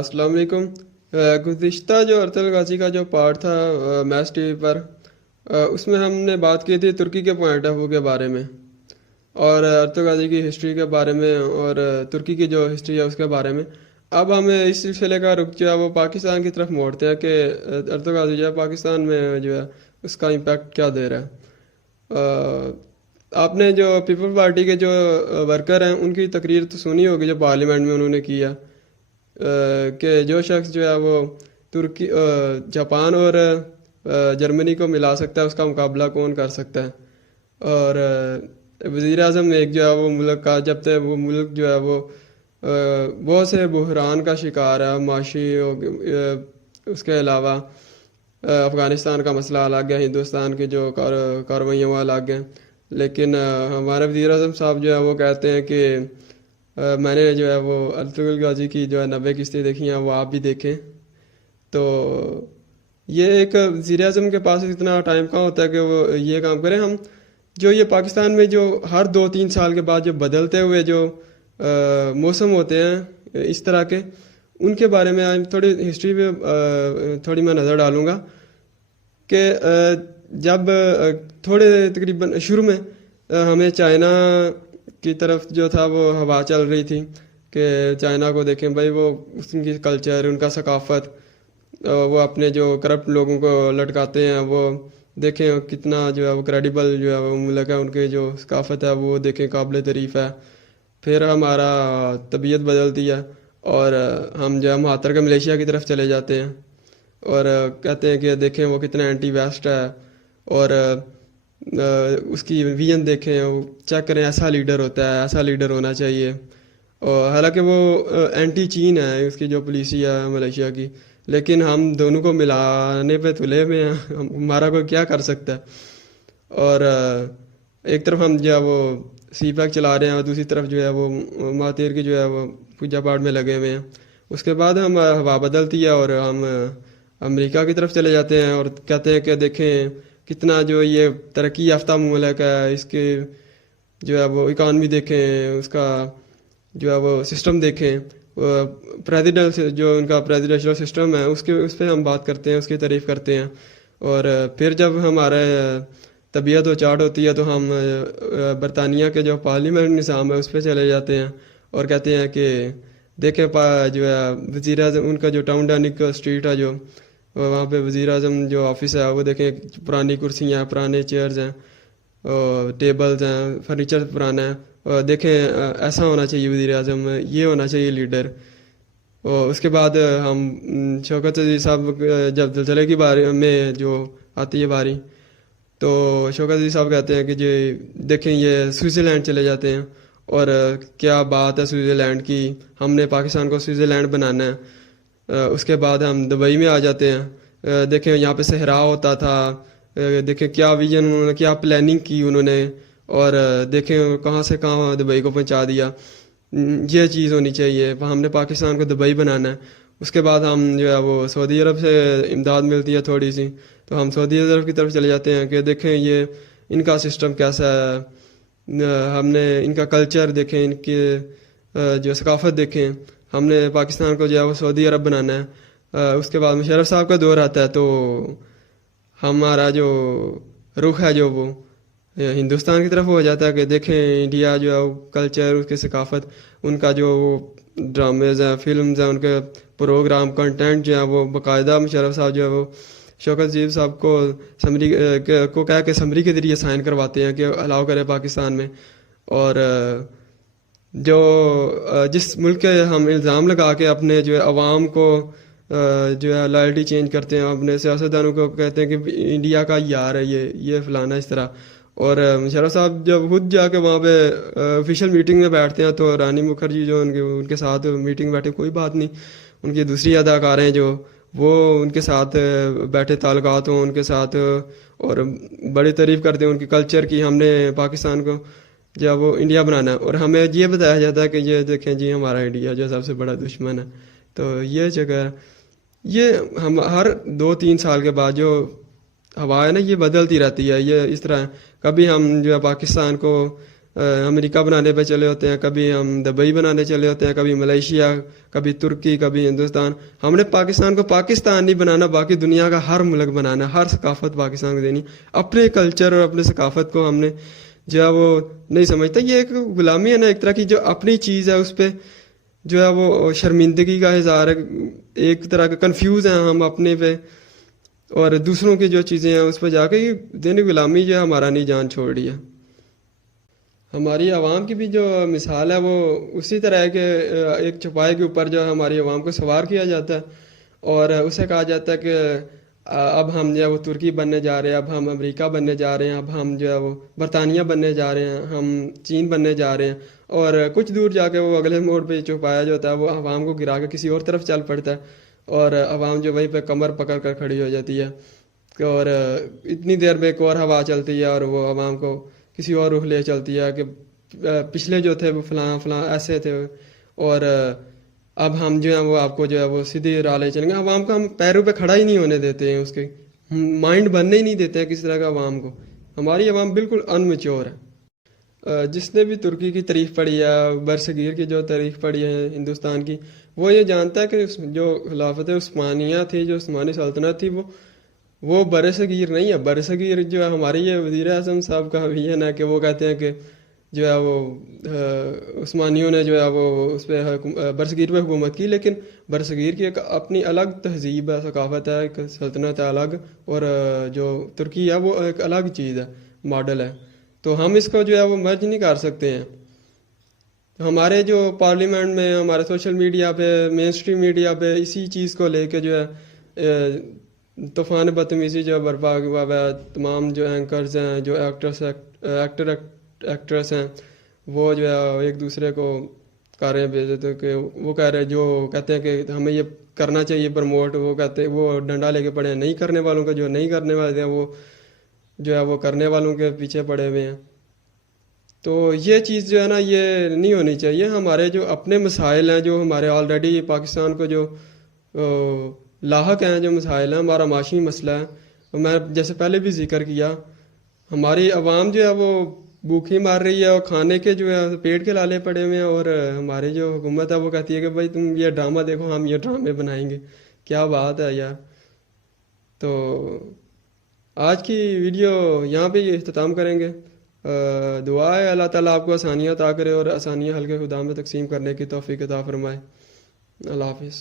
अस्सलाम वालेकुम। गुज़िश्ता जो अर्तुगरुल गाजी का जो पार्ट था मैच टीवी पर, उसमें हमने बात की थी तुर्की के पॉइंट ऑफ व्यू के बारे में और अर्तुगरुल गाजी की हिस्ट्री के बारे में और तुर्की की जो हिस्ट्री है उसके बारे में। अब हम इस सिलसिले का रुख जो है वो पाकिस्तान की तरफ मोड़ते हैं कि अर्तुगरुल गाजी जो है पाकिस्तान में जो है उसका इम्पैक्ट क्या दे रहा है। आपने जो पीपल पार्टी के जो वर्कर हैं उनकी तकरीर तो सुनी होगी जो पार्लियामेंट में उन्होंने किया कि जो शख्स जो है वो तुर्की जापान और जर्मनी को मिला सकता है उसका मुकाबला कौन कर सकता है। और वज़ीर आज़म एक जो है वो मुल्क का जब तक वो मुल्क जो है वो बहुत से बहरान का शिकार है, माशी उसके अलावा अफ़गानिस्तान का मसला अलग है, हिंदुस्तान की जो कार्रवाइयाँ वो अलग हैं। लेकिन हमारे वज़ीर आज़म साहब जो है वो कहते हैं कि मैंने जो है वो अर्तुगरुल गाजी की जो है 90 किस्तें देखी हैं, वो आप भी देखें। तो ये एक वज़ीर आज़म के पास इतना टाइम कहाँ होता है कि वो ये काम करें। हम जो ये पाकिस्तान में जो हर 2-3 साल के बाद जो बदलते हुए जो मौसम होते हैं इस तरह के, उनके बारे में आज थोड़ी हिस्ट्री पे थोड़ी मैं नज़र डालूँगा कि जब थोड़े तकरीबन शुरू में हमें चाइना की तरफ जो था वो हवा चल रही थी कि चाइना को देखें भाई, वो उनकी कल्चर, उनका सकाफ़त, वो अपने जो करप्ट लोगों को लटकाते हैं, वो देखें कितना जो है वो क्रेडिबल जो है वो मुल्क है, उनके जो सकाफ़त है वो देखें काबिल तारीफ़ है। फिर हमारा तबीयत बदलती है और हम जो है महातर के मलेशिया की तरफ चले जाते हैं और कहते हैं कि देखें वो कितना एंटी वेस्ट है और उसकी विजन देखें, वो चेक करें ऐसा लीडर होता है, ऐसा लीडर होना चाहिए। और हालांकि वो एंटी चीन है उसकी जो पॉलिसी है मलेशिया की, लेकिन हम दोनों को मिलाने पे तुले में हैं, हमारा कोई क्या कर सकता है। और एक तरफ हम जो है वो सी पैक चला रहे हैं और दूसरी तरफ जो है वो महातीर की जो है वो पूजा पाठ में लगे हुए हैं। उसके बाद हम हवा बदलती है और हम अमेरिका की तरफ चले जाते हैं और कहते हैं कि देखें कितना जो ये तरक्की याफ्ता मुल्क है, इसके जो है वो इकानमी देखें, उसका जो है वो सिस्टम देखें, प्रेसिडेंट जो उनका प्रेसिडेंशियल सिस्टम है उसके उस पर हम बात करते हैं, उसकी तारीफ़ करते हैं। और फिर जब हमारे तबीयत और चार्ट होती है तो हम बरतानिया के जो पार्लियामेंट निज़ाम है उस पर चले जाते हैं और कहते हैं कि देखें जो है वज़ीर आज़म उनका जो टाउन डाउनिक स्ट्रीट है जो वहाँ पे वज़ीर आज़म जो ऑफिस है वो देखें पुरानी कुर्सियाँ हैं, पुराने चेयर्स हैं, टेबल्स हैं, फर्नीचर पुराना है। और देखें ऐसा होना चाहिए वज़ीर आज़म, ये होना चाहिए लीडर। और उसके बाद हम शौकत अजीज़ साहब जब ज़लज़ले की बारी में जो आती है बारी, तो शौकत अजीज़ साहब कहते हैं कि जी देखें ये स्विट्ज़रलैंड चले जाते हैं और क्या बात है स्विट्ज़रलैंड की, हमने पाकिस्तान को स्विट्ज़रलैंड बनाना है। उसके बाद हम दुबई में आ जाते हैं, देखें यहाँ पे सहरा होता था, देखें क्या विजन उन्होंने, क्या प्लानिंग की उन्होंने और देखें कहाँ से कहाँ दुबई को पहुँचा दिया। ये चीज़ होनी चाहिए, हमने पाकिस्तान को दुबई बनाना है। उसके बाद हम जो है वो सऊदी अरब से इमदाद मिलती है थोड़ी सी, तो हम सऊदी अरब की तरफ चले जाते हैं कि देखें ये इनका सिस्टम कैसा है, हमने इनका कल्चर देखें, इनके जो सकाफ़त देखें, हमने पाकिस्तान को जो है वो सऊदी अरब बनाना है। उसके बाद मुशर्रफ साहब का दौर आता है तो हमारा जो रुख है जो वो हिंदुस्तान की तरफ हो जाता है कि देखें इंडिया जो है वो कल्चर, उसकी सकाफ़त, उनका जो ड्रामेज़ हैं, फिल्म्स हैं, उनके प्रोग्राम कंटेंट जो है वो बाकायदा मुशर्रफ साहब जो है वो शौकत अजीज़ साहब को समरी को कह के समरी के ज़रिए साइन करवाते हैं कि अलाउ करें पाकिस्तान में। और जो जिस मुल्क के हम इल्ज़ाम लगा के अपने जो है अवाम को जो है लॉयल्टी चेंज करते हैं, अपने सियासतदानों को कहते हैं कि इंडिया का यार है ये फलाना इस तरह। और मुशर्रफ साहब जब खुद जाके वहाँ पे ऑफिशियल मीटिंग में बैठते हैं तो रानी मुखर्जी जो उनके साथ मीटिंग बैठे, कोई बात नहीं, उनकी दूसरी अदाकार हैं जो वो उनके साथ बैठे ताल्लुकात हों उनके साथ और बड़ी तारीफ़ करते हैं उनकी कल्चर की, हमने पाकिस्तान को जब वो इंडिया बनाना है। और हमें ये बताया जाता है कि ये देखें जी हमारा इंडिया जो सबसे बड़ा दुश्मन है। तो ये जगह ये हम हर 2-3 साल के बाद जो हवा है ना ये बदलती रहती है, ये इस तरह कभी हम जो है पाकिस्तान को امریکہ بنانے پہ چلے ہوتے ہیں، کبھی ہم دبئی بنانے چلے ہوتے ہیں، کبھی ملیشیا، کبھی ترکی، کبھی ہندوستان. ہم نے پاکستان کو پاکستان نہیں بنانا، باقی دنیا کا ہر ملک بنانا ہے، ہر ثقافت پاکستان کو دینی. اپنے کلچر اور اپنے ثقافت کو ہم نے جو ہے وہ نہیں سمجھتا. یہ ایک غلامی ہے نا ایک طرح کی، جو اپنی چیز ہے اس پہ جو ہے وہ شرمندگی کا اظہار ہے. ایک طرح کا کنفیوز ہیں ہم اپنے پہ، اور دوسروں کی جو چیزیں ہیں اس پہ جا کے یہ دینی غلامی جو ہے ہمارا نہیں جان چھوڑ رہی ہے. ہماری عوام کی بھی جو مثال ہے وہ اسی طرح ہے کہ ایک چوپائے کے اوپر جو ہے ہماری عوام کو سوار کیا جاتا ہے، اور اسے کہا جاتا ہے کہ اب ہم جو ہے وہ ترکی بننے جا رہے ہیں، اب ہم امریکہ بننے جا رہے ہیں، اب ہم جو ہے وہ برطانیہ بننے جا رہے ہیں، ہم چین بننے جا رہے ہیں. اور کچھ دور جا کے وہ اگلے موڑ پہ چوپایا جو ہوتا ہے وہ عوام کو گرا کے کسی اور طرف چل پڑتا ہے، اور عوام جو وہیں پہ کمر پکڑ کر کھڑی ہو جاتی ہے. اور اتنی دیر میں ایک اور ہوا چلتی ہے اور وہ عوام کو کسی اور رخ لے چلتی ہے کہ پچھلے جو تھے وہ فلاں فلاں ایسے تھے، اور اب ہم جو ہیں وہ آپ کو جو ہے وہ سیدھی راہ لے چلیں گے. عوام کو ہم پیروں پہ کھڑا ہی نہیں ہونے دیتے ہیں، اس کے مائنڈ بننے ہی نہیں دیتے ہیں کسی طرح کا عوام کو. ہماری عوام بالکل ان میچور ہے. جس نے بھی ترکی کی تاریخ پڑھی ہے، برصغیر کی جو تاریخ پڑھی ہے ہندوستان کی، وہ یہ جانتا ہے کہ جو خلافت عثمانیہ تھی، جو عثمانی سلطنت تھی، وہ برصغیر نہیں ہے. برصغیر جو ہے ہماری یہ وزیر اعظم صاحب کا بھی ہے نا کہ وہ کہتے ہیں کہ جو ہے وہ عثمانیوں نے جو ہے وہ اس پہ برصغیر پہ حکومت کی، لیکن برصغیر کی ایک اپنی الگ تہذیب ہے، ثقافت ہے، ایک سلطنت ہے الگ، اور جو ترکی ہے وہ ایک الگ چیز ہے، ماڈل ہے. تو ہم اس کو جو ہے وہ مرج نہیں کر سکتے ہیں. ہمارے جو پارلیمنٹ میں، ہمارے سوشل میڈیا پہ، مین اسٹریم میڈیا پہ اسی چیز کو لے کے جو ہے طوفان بدتمیزی جو برپا ہوا ہے. تمام جو اینکرز ہیں، جو ایکٹرس ہیں، وہ جو ہے ایک دوسرے کو کر رہے ہیں بےعزت، کہ وہ کہہ رہے جو کہتے ہیں کہ ہمیں یہ کرنا چاہیے پروموٹ، وہ کہتے ہیں وہ ڈنڈا لے کے پڑے ہیں نہیں کرنے والوں کا، جو نہیں کرنے والے ہیں وہ جو ہے وہ کرنے والوں کے پیچھے پڑے ہوئے ہیں. تو یہ چیز جو ہے نا یہ نہیں ہونی چاہیے. ہمارے جو اپنے مسائل ہیں، جو ہمارے آلریڈی پاکستان کو جو لاحق ہیں، جو مسائل ہیں، ہمارا معاشی مسئلہ ہے، میں جیسے پہلے بھی ذکر کیا، ہماری عوام جو ہے وہ بھوکی مار رہی ہے، اور کھانے کے جو ہے پیٹ کے لالے پڑے ہوئے ہیں، اور ہماری جو حکومت ہے وہ کہتی ہے کہ بھائی تم یہ ڈرامہ دیکھو، ہم یہ ڈرامے بنائیں گے. کیا بات ہے یار. تو آج کی ویڈیو یہاں پہ اختتام کریں گے. دعا ہے اللہ تعالیٰ آپ کو آسانیاں عطا کرے اور آسانیاں ہلکے خدا میں تقسیم کرنے کی توفیق عطا فرمائے. اللہ حافظ.